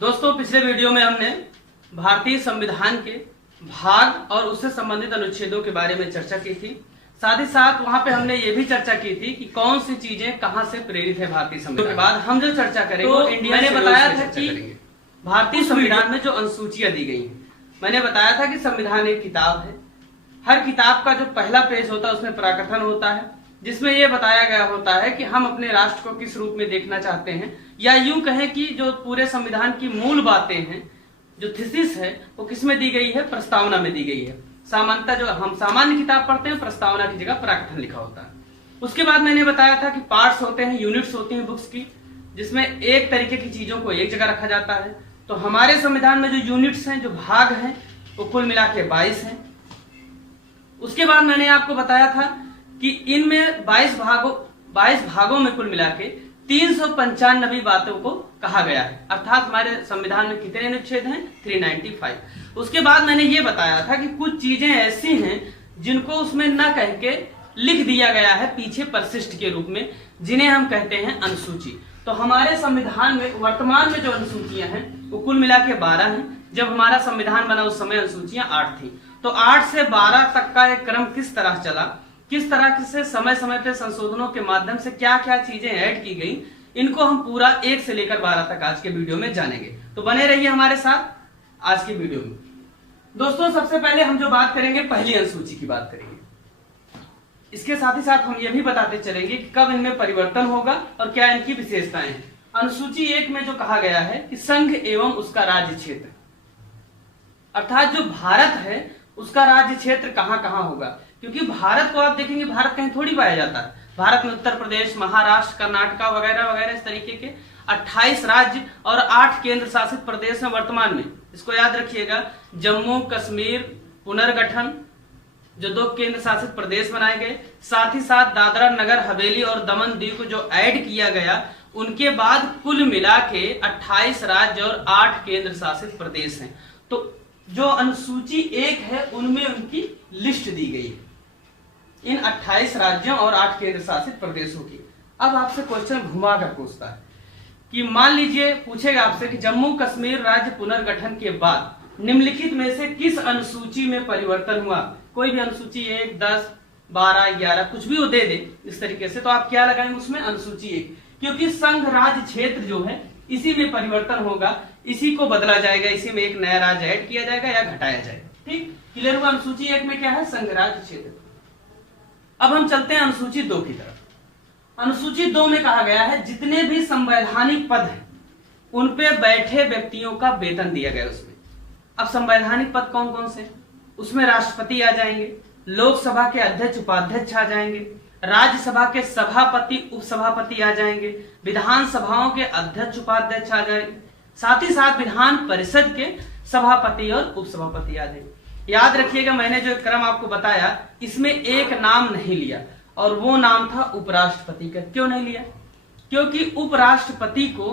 दोस्तों, पिछले वीडियो में हमने भारतीय संविधान के भाग और उससे संबंधित अनुच्छेदों के बारे में चर्चा की थी। साथ ही साथ वहां पे हमने ये भी चर्चा की थी कि कौन सी चीजें कहां से प्रेरित है भारतीय संविधान के बाद हम जो चर्चा करेंगे तो इंडिया ने बताया था कि भारतीय संविधान में जो अनुसूचियां दी गई हैं, मैंने बताया था कि संविधान एक किताब है। हर किताब का जो पहला पेज होता है उसमें प्रकथन होता है, जिसमें यह बताया गया होता है कि हम अपने राष्ट्र को किस रूप में देखना चाहते हैं, या यूं कहें कि जो पूरे संविधान की मूल बातें हैं, जो थीसिस है, वो किस में दी गई है? प्रस्तावना में दी गई है। सामान्यतः जो हम सामान्य किताब पढ़ते हैं, प्रस्तावना की जगह प्रकथन लिखा होता है। उसके बाद मैंने बताया था कि पार्ट्स होते हैं, यूनिट्स होती हैं बुक्स की, जिसमें एक तरीके की चीजों को एक जगह रखा जाता है। तो हमारे संविधान में जो यूनिट्स हैं, जो भाग हैं, वो कुल मिला के 22 हैं। उसके बाद मैंने आपको बताया था कि इनमें 22 भागों में कुल मिला के 395 बातों को कहा गया है। अर्थात हमारे संविधान में कितने अनुच्छेद हैं? 395। उसके बाद मैंने ये बताया था कि कुछ चीजें ऐसी हैं जिनको उसमें न कह के लिख दिया गया है पीछे परिशिष्ट के रूप में, जिन्हें हम कहते हैं अनुसूची। तो हमारे संविधान में वर्तमान में जो अनुसूचियां हैं वो कुल मिला के 12 हैं। जब हमारा संविधान बना उस समय अनुसूचियां 8 थी। तो 8 से 12 तक का एक क्रम किस तरह चला, किस तरह से समय समय पे संशोधनों के माध्यम से क्या क्या चीजें ऐड की गई, इनको हम पूरा 1 से लेकर 12 तक आज के वीडियो में जानेंगे। तो बने रहिए हमारे साथ आज के वीडियो में। दोस्तों, सबसे पहले हम जो बात करेंगे, पहली अनुसूची की बात करेंगे। इसके साथ ही साथ हम ये भी बताते चलेंगे कि कब इनमें परिवर्तन होगा और क्या इनकी विशेषताएं हैं। अनुसूची 1 में जो कहा गया है कि संघ एवं उसका राज्य क्षेत्र, अर्थात जो भारत है उसका राज्य क्षेत्र कहां कहां होगा। क्योंकि भारत को आप देखेंगे, भारत कहीं थोड़ी पाया जाता है। भारत में उत्तर प्रदेश, महाराष्ट्र, कर्नाटक वगैरह वगैरह इस तरीके के 28 राज्य और 8 केंद्र शासित प्रदेश हैं वर्तमान में। इसको याद रखिएगा। जम्मू कश्मीर पुनर्गठन, जो 2 केंद्र शासित प्रदेश बनाए गए, साथ ही साथ दादरा नगर हवेली और दमन दीव को जो ऐड किया गया, उनके बाद कुल मिला के 28 राज्य और 8 केंद्र शासित प्रदेश हैं। तो जो अनुसूची 1 है उनमें उनकी लिस्ट दी गई है, इन 28 राज्यों और 8 केंद्र शासित प्रदेशों की। अब आपसे क्वेश्चन घुमा कर पूछता है कि मान लीजिए पूछेगा आपसे कि जम्मू कश्मीर राज्य पुनर्गठन के बाद निम्नलिखित में से किस अनुसूची में परिवर्तन हुआ। कोई भी अनुसूची 1, 10, 12, 11 कुछ भी वो दे दे इस तरीके से, तो आप क्या लगाएंगे उसमें? अनुसूची 1। क्योंकि संघ राज्य क्षेत्र जो है इसी में परिवर्तन होगा, इसी को बदला जाएगा, इसी में एक नया राज्य ऐड किया जाएगा या घटाया जाएगा। ठीक, क्लियर हुआ? अनुसूची 1 में क्या है? संघ राज्य क्षेत्र। अब हम चलते हैं अनुसूची 2 की तरफ। अनुसूची 2 में कहा गया है जितने भी संवैधानिक पद हैं उन पे बैठे व्यक्तियों का वेतन दिया गया उसमें। अब संवैधानिक पद कौन कौन से? उसमें राष्ट्रपति आ जाएंगे, लोकसभा के अध्यक्ष उपाध्यक्ष आ जाएंगे, राज्यसभा के सभापति उपसभापति आ जाएंगे, विधानसभाओं के अध्यक्ष उपाध्यक्ष आ जाएंगे, साथ ही साथ विधान परिषद के सभापति और उपसभापति आ जाएंगे। याद रखिएगा, मैंने जो क्रम आपको बताया इसमें एक नाम नहीं लिया, और वो नाम था उपराष्ट्रपति का। क्यों नहीं लिया? क्योंकि उपराष्ट्रपति को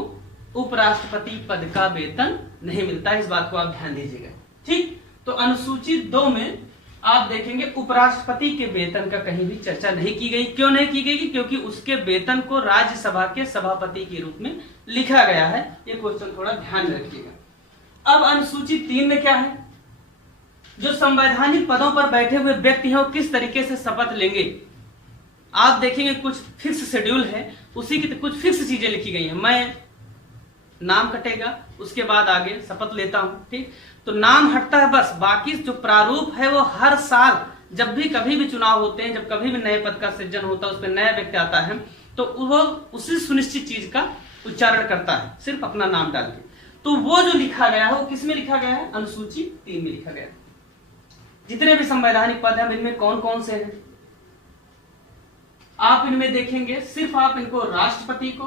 उपराष्ट्रपति पद का वेतन नहीं मिलता है। इस बात को आप ध्यान दीजिएगा। ठीक, तो अनुसूची 2 में आप देखेंगे उपराष्ट्रपति के वेतन का कहीं भी चर्चा नहीं की गई। क्यों नहीं की गई? क्योंकि उसके वेतन को राज्यसभा के सभापति के रूप में लिखा गया है। ये क्वेश्चन थोड़ा ध्यान रखिएगा। अब अनुसूची 3 में क्या है? जो संवैधानिक पदों पर बैठे हुए व्यक्ति हैं वो किस तरीके से शपथ लेंगे। आप देखेंगे कुछ फिक्स शेड्यूल है, उसी की कुछ फिक्स चीजें लिखी गई हैं। मैं नाम कटेगा, उसके बाद आगे शपथ लेता हूं। ठीक, तो नाम हटता है बस, बाकी जो प्रारूप है वो हर साल जब भी कभी भी चुनाव होते हैं, जब कभी भी नए पद का सृजन होता है, उस पर नया व्यक्ति आता है, तो वो उसी सुनिश्चित चीज का उच्चारण करता है, सिर्फ अपना नाम डाल के। तो वो जो लिखा गया है वो किस में लिखा गया है? अनुसूची 3 में लिखा गया है। जितने भी संवैधानिक पद हैं इनमें कौन कौन से हैं आप इनमें देखेंगे। सिर्फ आप इनको राष्ट्रपति को,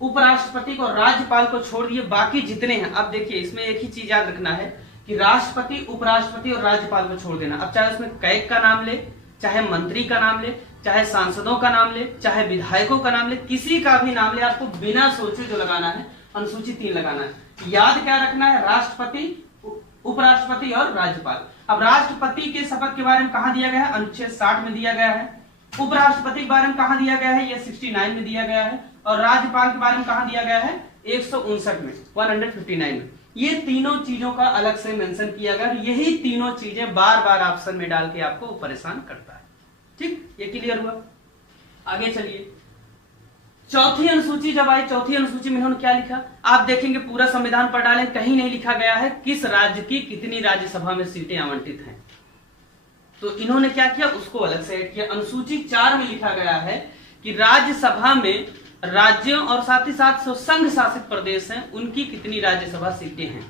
उपराष्ट्रपति को, राज्यपाल को छोड़ दिए, बाकी जितने हैं। अब देखिए, इसमें एक ही चीज याद रखना है कि राष्ट्रपति, उपराष्ट्रपति और राज्यपाल को छोड़ देना। अब चाहे उसमें कैग का नाम ले, चाहे मंत्री का नाम ले, चाहे सांसदों का नाम ले, चाहे विधायकों का नाम ले, किसी का भी नाम ले, आपको बिना सोचे जो लगाना है अनुसूची 3 लगाना है। याद क्या रखना है? राष्ट्रपति, उपराष्ट्रपति और राज्यपाल। अब राष्ट्रपति के शपथ के बारे में कहां दिया गया है? अनुच्छेद 60 में दिया गया है। उपराष्ट्रपति के बारे में कहां दिया गया है? ये 69 में दिया गया है। और राज्यपाल के बारे में कहां दिया गया है? 159 में, 159 में। ये तीनों चीजों का अलग से मेंशन किया गया, यही तीनों चीजें बार बार ऑप्शन में डाल के आपको परेशान करता है। ठीक, ये क्लियर हुआ। आगे चलिए, चौथी अनुसूची जब आई, चौथी अनुसूची में इन्होंने क्या लिखा, आप देखेंगे पूरा संविधान पढ़ डालें, कहीं नहीं लिखा गया है किस राज्य की कितनी राज्यसभा में सीटें आवंटित हैं। तो इन्होंने क्या किया, उसको अलग से ऐड किया। अनुसूची 4 में लिखा गया है कि राज्यसभा में राज्यों और साथ ही साथ संघ शासित प्रदेश हैं उनकी कितनी राज्यसभा सीटें हैं।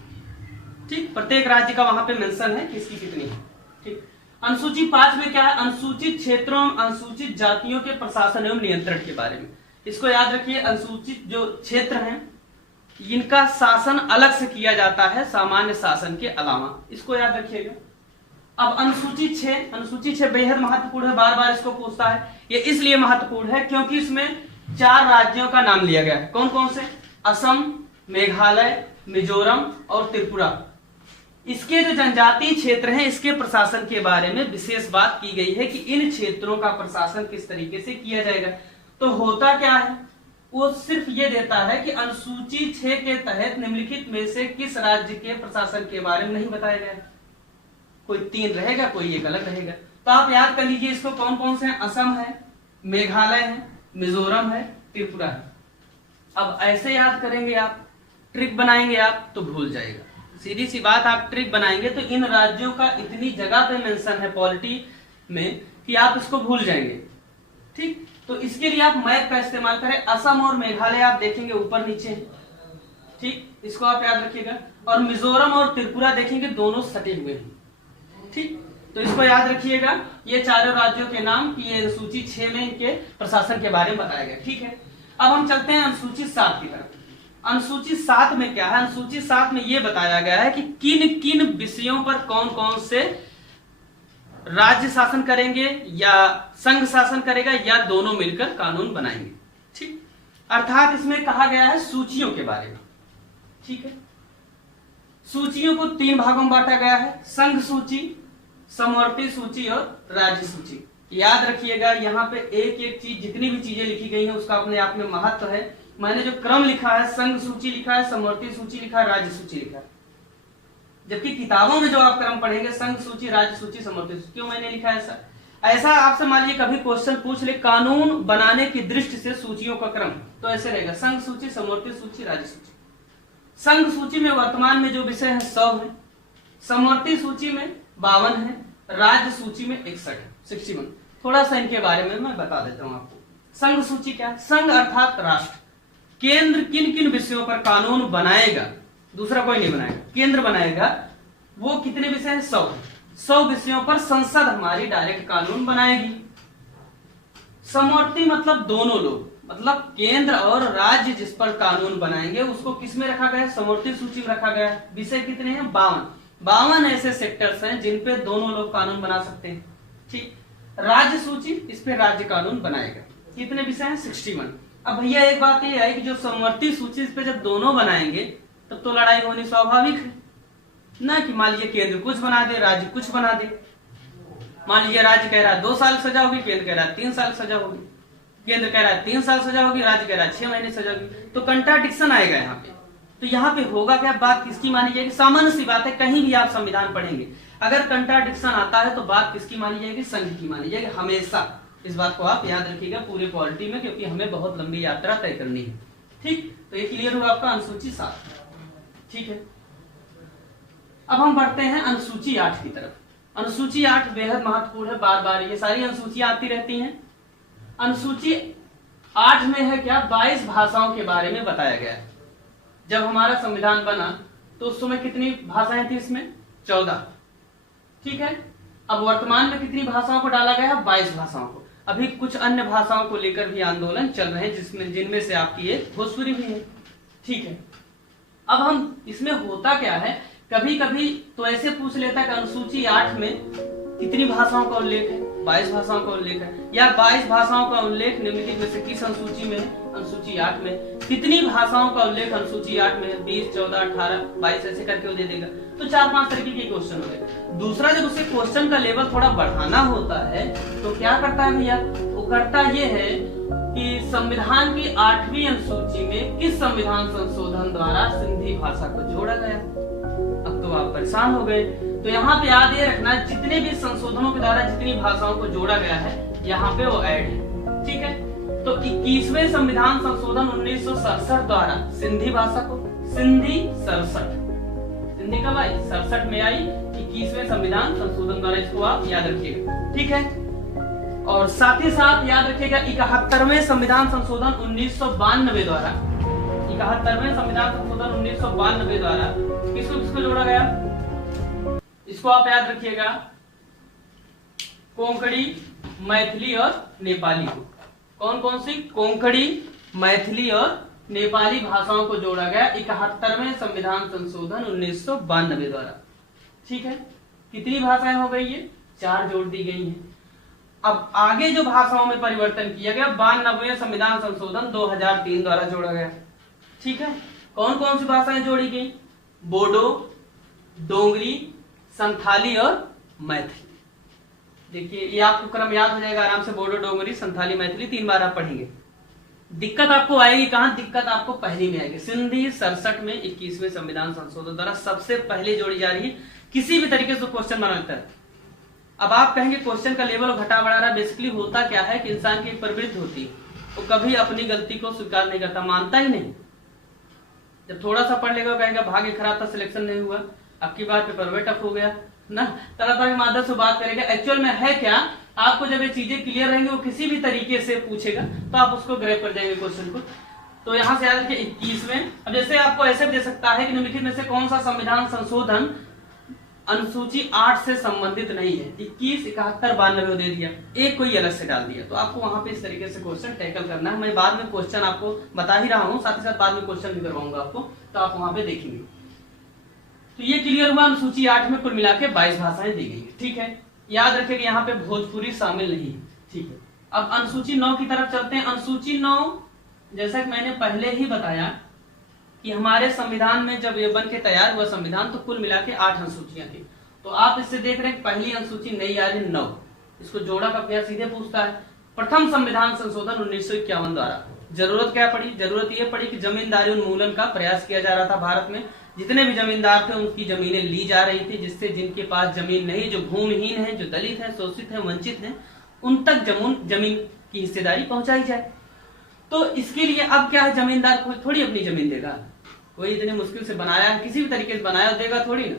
ठीक, प्रत्येक राज्य का वहां पे मेंशन है किसकी कितनी है। ठीक, अनुसूची 5 में क्या है, अनुसूचित क्षेत्रों, अनुसूचित जातियों के प्रशासन एवं नियंत्रण के बारे में। इसको याद रखिए, अनुसूचित जो क्षेत्र हैं इनका शासन अलग से किया जाता है सामान्य शासन के अलावा, इसको याद रखिएगा। अब अनुसूची 6 बेहद महत्वपूर्ण है, बार बार इसको पूछता है। ये इसलिए महत्वपूर्ण है क्योंकि इसमें 4 राज्यों का नाम लिया गया है। कौन कौन से, असम, मेघालय, मिजोरम और त्रिपुरा। इसके जो जनजातीय क्षेत्र हैं इसके प्रशासन के बारे में विशेष बात की गई है कि इन क्षेत्रों का प्रशासन किस तरीके से किया जाएगा। तो होता क्या है, वो सिर्फ ये देता है कि अनुसूची 6 के तहत निम्नलिखित में से किस राज्य के प्रशासन के बारे में नहीं बताया गया। कोई 3 रहेगा, कोई एक अलग रहेगा। तो आप याद कर लीजिए इसको, कौन कौन से हैं, असम है, मेघालय है, मिजोरम है, त्रिपुरा है। अब ऐसे याद करेंगे आप, ट्रिक बनाएंगे आप तो भूल जाएगा। सीधी सी बात, आप ट्रिक बनाएंगे तो इन राज्यों का इतनी जगह पे मेंशन है पॉलिटी में कि आप इसको भूल जाएंगे। ठीक, तो इसके लिए आप मैप का इस्तेमाल करें। असम और मेघालय आप देखेंगे ऊपर नीचे है। ठीक, इसको आप याद रखिएगा। और मिजोरम और त्रिपुरा देखेंगे दोनों सटे हुए हैं। ठीक, तो इसको याद रखिएगा, ये चारों राज्यों के नाम की ये अनुसूची 6 में इनके प्रशासन के बारे में बताया गया। ठीक है, अब हम चलते हैं अनुसूची 7 की तरफ। अनुसूची 7 में क्या है, अनुसूची 7 में ये बताया गया है कि किन किन विषयों पर कौन कौन से राज्य शासन करेंगे या संघ शासन करेगा या दोनों मिलकर कानून बनाएंगे। ठीक, अर्थात इसमें कहा गया है सूचियों के बारे में। ठीक है, सूचियों को 3 भागों में बांटा गया है, संघ सूची, समवर्ती सूची और राज्य सूची। याद रखिएगा, यहाँ पे एक एक चीज, जितनी भी चीजें लिखी गई हैं उसका अपने आप में महत्व है। मैंने जो क्रम लिखा है, संघ सूची लिखा है, समवर्ती सूची लिखा है, राज्य सूची लिखा है, जबकि किताबों में जो आप क्रम पढ़ेंगे संघ सूची, राज्य सूची, समवर्ती सूची। क्यों मैंने लिखा है ऐसा? ऐसा आपसे मान लीजिए कभी क्वेश्चन पूछ ले, कानून बनाने की दृष्टि से सूचियों का क्रम, तो ऐसे रहेगा, संघ सूची, समवर्ती सूची, राज्य सूची। संघ सूची में वर्तमान में जो विषय है 100 है, समवर्ती सूची में 52 है, राज्य सूची में 61 है, 61। थोड़ा सा इनके बारे में मैं बता देता हूं आपको। संघ सूची क्या है? संघ अर्थात राष्ट्र, केंद्र किन किन विषयों पर कानून बनाएगा, दूसरा कोई नहीं बनाएगा, केंद्र बनाएगा। वो कितने विषय हैं? 100 विषयों पर संसद हमारी डायरेक्ट कानून बनाएगी। समवर्ती मतलब दोनों लोग, मतलब केंद्र और राज्य जिस पर कानून बनाएंगे उसको किस में रखा गया है? समवर्ती सूची में रखा गया है। विषय कितने हैं? 52 ऐसे सेक्टर्स हैं जिन पे दोनों लोग कानून बना सकते हैं। ठीक, राज्य सूची, इस पे राज्य कानून बनाएगा। कितने विषय हैं? 61। अब भैया एक बात ये है कि जो समवर्ती सूची, इस पे जब दोनों बनाएंगे तब तो लड़ाई होनी स्वाभाविक है ना, कि मान लीजिए केंद्र कुछ बना दे, राज्य कुछ बना दे। मान लीजिए राज्य कह रहा है 2 साल सजा होगी, केंद्र कह रहा है 3 साल सजा होगी, केंद्र कह रहा है 3 साल सजा होगी, राज्य कह रहा है 6 महीने सजा होगी, तो कंट्राडिक्शन आएगा यहाँ पे। तो यहाँ पे होगा क्या? बात किसकी मानी जाएगी? सामान्य सी बात है, कहीं भी आप संविधान पढ़ेंगे अगर कंट्राडिक्शन आता है तो बात किसकी मानी जाएगी? संघ की मानी जाएगी हमेशा। इस बात को आप याद रखिएगा पूरे पॉलिटी में, क्योंकि हमें बहुत लंबी यात्रा तय करनी है। ठीक, तो ये क्लियर हुआ आपका अनुसूची 7। ठीक है, अब हम बढ़ते हैं अनुसूची 8 की तरफ। अनुसूची 8 बेहद महत्वपूर्ण है, बार बार ये सारी अनुसूचियां आती रहती हैं। अनुसूची 8 में है क्या? 22 भाषाओं के बारे में बताया गया है। जब हमारा संविधान बना तो उस समय कितनी भाषाएं थी इसमें? 14। ठीक है, अब वर्तमान में कितनी भाषाओं को डाला गया है? 22 भाषाओं को। अभी कुछ अन्य भाषाओं को लेकर भी आंदोलन चल रहे हैं, जिनमें से आपकी ये भोजपुरी भी है। ठीक है, अब हम इसमें होता क्या है, कभी कभी तो ऐसे पूछ लेता है कि अनुसूची 8 में कितनी भाषाओं का उल्लेख है? 22 भाषाओं का उल्लेख है, या 22 भाषाओं का उल्लेख निम्नलिखित में से किस अनुसूची में है? अनुसूची 8 में। कितनी भाषाओं का उल्लेख अनुसूची 8 में है? 20, 14, 18, 22 ऐसे करके वो दे देगा। तो 4-5 तरीके के क्वेश्चन हो गए। दूसरा, जब उसे क्वेश्चन का लेवल थोड़ा बढ़ाना होता है तो क्या करता है भैया? वो करता ये है कि संविधान की 8वीं अनुसूची में किस संविधान संशोधन द्वारा सिंधी भाषा को जोड़ा गया। अब तो आप परेशान हो गए। तो यहाँ पे याद ये रखना, जितने भी संशोधनों के द्वारा जितनी भाषाओं को जोड़ा गया है यहाँ पे वो ऐड है। ठीक है, तो 21वें संविधान संशोधन 1967 द्वारा सिंधी भाषा को, सिंधी 67, सिंधी कब आई? 67 में आई। 21वें संविधान संशोधन द्वारा, इसको आप याद रखिएगा। ठीक है, और साथ ही साथ याद रखिएगा 71वें संविधान संशोधन 1992 द्वारा, 71वें संविधान संशोधन 1992 द्वारा किसको किसको जोड़ा गया? इसको आप याद रखिएगा, कोंकणी, मैथिली और नेपाली को। कौन कौन सी? कोंकणी, मैथिली और नेपाली भाषाओं को जोड़ा गया 71वें संविधान संशोधन 1992 द्वारा। ठीक है, कितनी भाषाएं हो गई? ये 4 जोड़ दी गई हैं। अब आगे जो भाषाओं में परिवर्तन किया गया 92वें संविधान संशोधन 2003 द्वारा जोड़ा गया। ठीक है, कौन कौन सी भाषाएं जोड़ी गई? बोडो, डोंगरी, संथाली और मैथिली। देखिए ये आपको क्रम याद हो जाएगा आराम से, बोडो, डोंगरी, संथाली, मैथिली 3 बार आप पढ़ेंगे। दिक्कत आपको आएगी कहां? दिक्कत आपको पहली में आएगी। सिंधी 67 में 21वें संविधान संशोधन द्वारा सबसे पहले जोड़ी जा रही है। किसी भी तरीके से क्वेश्चन बनाता है। अब आप कहेंगे क्वेश्चन का लेवल घटा बढ़ा रहा, बेसिकली होता क्या है कि इंसान की एक प्रवृत्ति होती है, वो कभी अपनी गलती को स्वीकार नहीं करता, मानता ही नहीं। जब थोड़ा सा पढ़ लेगा कहेगा भाग्य खराब था, सिलेक्शन नहीं हुआ, अब की बार पेपर वे टफ हो गया ना, तरह तरह की माध्यम से बात करेगा। एक्चुअल में है क्या, आपको जब ये चीजें क्लियर रहेंगी, वो किसी भी तरीके से पूछेगा तो आप उसको ग्रैब कर जाएंगे क्वेश्चन को। तो यहाँ से याद रखिए 21वें। अब जैसे आपको ऐसे भी दे सकता है कि निम्नलिखित में से कौन सा संविधान संशोधन अनुसूची 8 से संबंधित नहीं है? 21, 71, 92 दे दिया, एक कोई अलग से डाल दिया। तो आपको वहां पे इस तरीके से क्वेश्चन टैकल करना है। मैं बाद में क्वेश्चन आपको बता ही रहा हूँ, साथ ही साथ बाद में क्वेश्चन भी करवाऊंगा आपको, तो आप वहां पे देखेंगे। तो ये क्लियर हुआ, अनुसूची 8 में कुल मिला के 22 भाषाएं दी गई। ठीक है, याद रखिए कि यहाँ पे भोजपुरी शामिल नहीं है। ठीक है, अब अनुसूची 9 की तरफ चलते हैं। अनुसूची 9, जैसा कि मैंने पहले ही बताया कि हमारे संविधान में जब ये बन के तैयार हुआ संविधान, तो कुल मिला के 8 अनुसूचियां थी। तो आप इससे देख रहे हैं पहली अनुसूची नई आ रही 9, इसको जोड़ा का प्रयास सीधे पूछता है। प्रथम संविधान संशोधन 1951 द्वारा जरूरत क्या पड़ी? जरूरत यह पड़ी कि जमींदारी उन्मूलन का प्रयास किया जा रहा था। भारत में जितने भी जमींदार थे उनकी जमीनें ली जा रही थी, जिससे जिनके पास जमीन नहीं, जो भूमिहीन है, जो दलित है, शोषित है, वंचित है, उन तक जमीन की हिस्सेदारी पहुंचाई जाए। तो इसके लिए अब क्या है, जमींदार कोई थोड़ी अपनी जमीन देगा, कोई इतनी मुश्किल से बनाया है, किसी भी तरीके से बनाया देगा थोड़ी ना।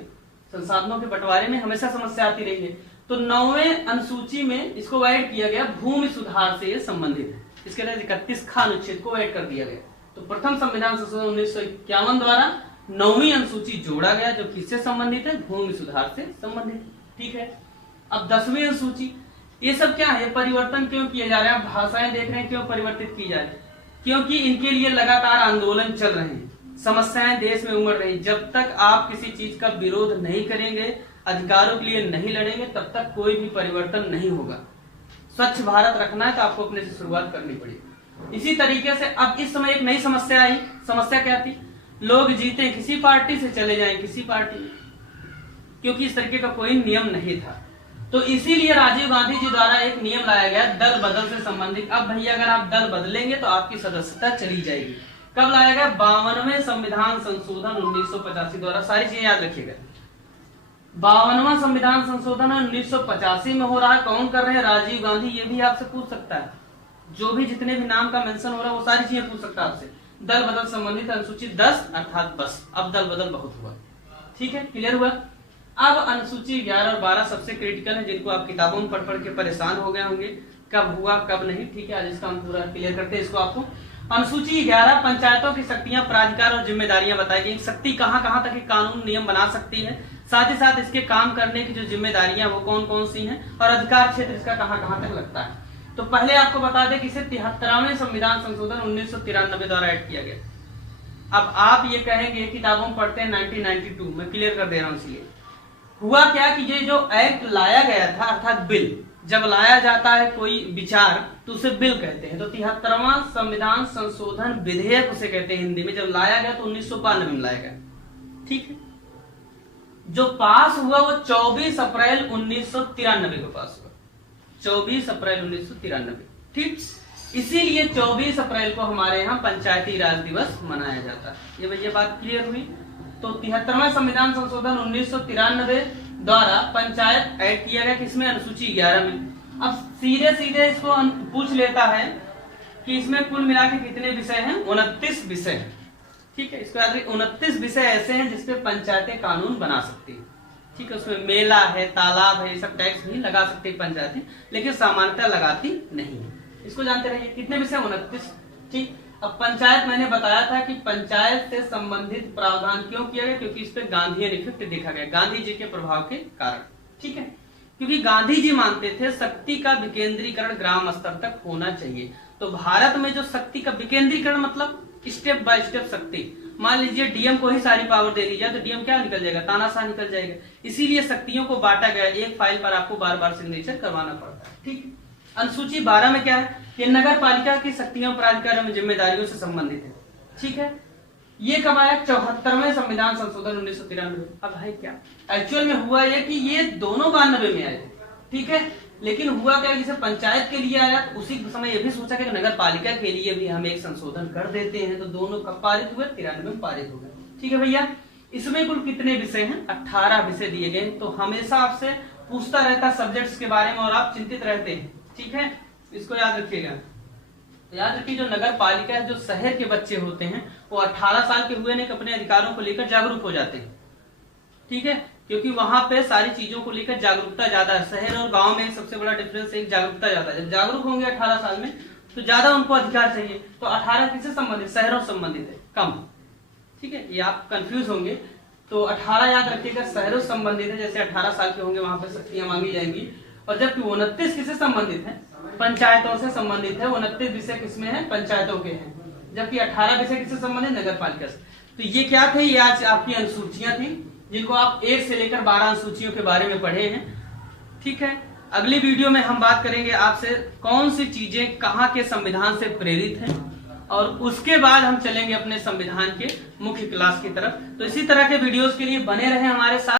संसाधनों के बंटवारे में हमेशा समस्या आती रही है। तो 9वें अनुसूची में इसको ऐड किया गया, भूमि सुधार से संबंधित है। इसके तहत 31 खा अनुच्छेद को ऐड कर दिया गया। तो प्रथम संविधान संशोधन 1951 द्वारा 9वीं अनुसूची जोड़ा गया, जो किससे संबंधित है? भूमि सुधार से संबंधित। ठीक है, अब 10वीं अनुसूची, ये सब क्या है, परिवर्तन क्यों किए जा रहे हैं? भाषाएं देख रहे हैं क्यों परिवर्तित की जा रही है? क्योंकि इनके लिए लगातार आंदोलन चल रहे हैं, समस्याएं देश में उमड़ रही। जब तक आप किसी चीज का विरोध नहीं करेंगे, अधिकारों के लिए नहीं लड़ेंगे, तब तक कोई भी परिवर्तन नहीं होगा। स्वच्छ भारत रखना है तो आपको अपने से शुरुआत करनी पड़ेगी। इसी तरीके से अब इस समय एक नई समस्या आई। समस्या क्या थी? लोग जीते किसी पार्टी से, चले जाएं किसी पार्टी में, क्योंकि इस तरीके का कोई नियम नहीं था। तो इसीलिए राजीव गांधी जी द्वारा एक नियम लाया गया दल बदल से संबंधित। अब भैया अगर आप दल बदलेंगे तो आपकी सदस्यता चली जाएगी। कब लाया गया? 52वें संविधान संशोधन 1985 द्वारा। सारी चीजें याद रखिएगा। 52वां संविधान संशोधन 1985 में हो रहा है। कौन कर रहे हैं? राजीव गांधी। ये भी आपसे पूछ सकता है, जो भी जितने भी नाम का मेंशन हो रहा है वो सारी चीजें पूछ सकता है आपसे। दल बदल संबंधित अनुसूची 10 अर्थात बस। अब दल बदल बहुत हुआ। ठीक है, क्लियर हुआ। अब अनुसूची 11 और 12 सबसे क्रिटिकल है, जिनको आप किताबों में पढ़ के परेशान हो गए होंगे, कब हुआ कब नहीं। ठीक है, आज इसका हम पूरा क्लियर करते हैं इसको आपको। अनुसूची 11 पंचायतों की शक्तियां, प्राधिकार और जिम्मेदारियां बताई गई। शक्ति कहां कहां तक कानून नियम बना सकती है, साथ ही साथ इसके काम करने की जो जिम्मेदारियां वो कौन कौन सी हैं, और अधिकार क्षेत्र इसका कहां कहां तक लगता है। तो पहले आपको बता दें कि इसे 73वें संविधान संशोधन 1993 द्वारा ऐड किया गया। अब आप ये कहेंगे किताबों में पढ़ते हैं 1992, मैं क्लियर कर दे रहा हूं। इसलिए हुआ क्या कि ये जो एक्ट लाया गया था, अर्थात बिल, जब लाया जाता है कोई विचार तो उसे बिल कहते हैं। तो 73वां संविधान संशोधन विधेयक उसे कहते हैं हिंदी में। जब लाया गया तो 1992 में लाया गया। ठीक है, जो पास हुआ वो 24 अप्रैल 1993 को पास हुआ। 24 अप्रैल 1993। ठीक, इसीलिए 24 अप्रैल को हमारे यहाँ पंचायती राज दिवस मनाया जाता है। ये भैया बात क्लियर हुई। तो 73वां संविधान संशोधन 1993 द्वारा पंचायत ऐड किया गया, किसमें? अनुसूची 11 में। अब सीधे सीधे इसको पूछ लेता है कि इसमें कुल मिला के कितने विषय हैं? 29 विषय हैं। ठीक है, इसके बाद 29 विषय ऐसे हैं जिसपे पंचायतें कानून बना सकती है। ठीक है, उसमें मेला है, तालाब है, ये सब टैक्स भी लगा सकती है पंचायतें, लेकिन सामान्यतः लगाती नहीं है। इसको जानते रहिए, कितने विषय? 29। ठीक, अब पंचायत मैंने बताया था कि पंचायत से संबंधित प्रावधान क्यों किया गया? क्योंकि इस पे गांधी इफेक्ट देखा गया, गांधी जी के प्रभाव के कारण। ठीक है, क्योंकि गांधी जी मानते थे शक्ति का विकेंद्रीकरण ग्राम स्तर तक होना चाहिए। तो भारत में जो शक्ति का विकेंद्रीकरण मतलब स्टेप बाय स्टेप शक्ति, मान लीजिए डीएम को ही सारी पावर दे दी जाए तो डीएम क्या निकल जाएगा? तानाशाह निकल जाएगा। इसीलिए शक्तियों को बांटा गया, एक फाइल पर आपको बार बार सिग्नेचर करवाना पड़ता है। ठीक है, अनुसूची 12 में क्या है? कि नगर पालिका की शक्तियों प्राधिकार एवं जिम्मेदारियों से संबंधित है। ठीक है, ये कब आया? 74वें संविधान संशोधन 1993। अब है क्या एक्चुअल में हुआ ये कि ये दोनों 92 में आए थे। ठीक है, लेकिन हुआ क्या, जैसे पंचायत के लिए आया तो उसी समय ये भी सोचा कि नगर पालिका के लिए भी हम एक संशोधन कर देते हैं, तो दोनों कब पारित हुए? 93 में पारित हो गए। ठीक है भैया, इसमें कुल कितने विषय हैं? 18 विषय दिए गए। तो हमेशा आपसे पूछता रहता सब्जेक्ट्स के बारे में और आप चिंतित रहते हैं। ठीक है, इसको याद रखिएगा। याद रखिए, जो नगर पालिका है, जो शहर के बच्चे होते हैं वो 18 साल के हुए नहीं अपने अधिकारों को लेकर जागरूक हो जाते हैं। ठीक है, क्योंकि वहां पे सारी चीजों को लेकर जागरूकता ज्यादा है। शहर और गांव में सबसे बड़ा डिफरेंस है, जागरूकता ज्यादा है। जब जागरूक होंगे 18 साल में तो ज्यादा उनको अधिकार चाहिए। तो 18 किससे संबंधित? शहरों से संबंधित है, कम। ठीक है, ये आप कंफ्यूज होंगे। तो 18 याद रखिएगा, शहरों से संबंधित है। जैसे 18 साल के होंगे वहां पे शक्तियां मांगी जाएंगी। और जबकि 29 किससे संबंधित है? पंचायतों से संबंधित है। 29 विषय किसमें है? पंचायतों के हैं। जबकि 18 विषय किससे संबंधित? नगर पालिका से। तो ये क्या थे? ये आज आपकी अनुसूचियां थी, जिनको आप 1 से लेकर 12 अनुसूचियों के बारे में पढ़े हैं। ठीक है, अगली वीडियो में हम बात करेंगे आपसे कौन सी चीजें कहाँ के संविधान से प्रेरित हैं, और उसके बाद हम चलेंगे अपने संविधान के मुख्य क्लास की तरफ। तो इसी तरह के वीडियोस के लिए बने रहें हमारे साथ।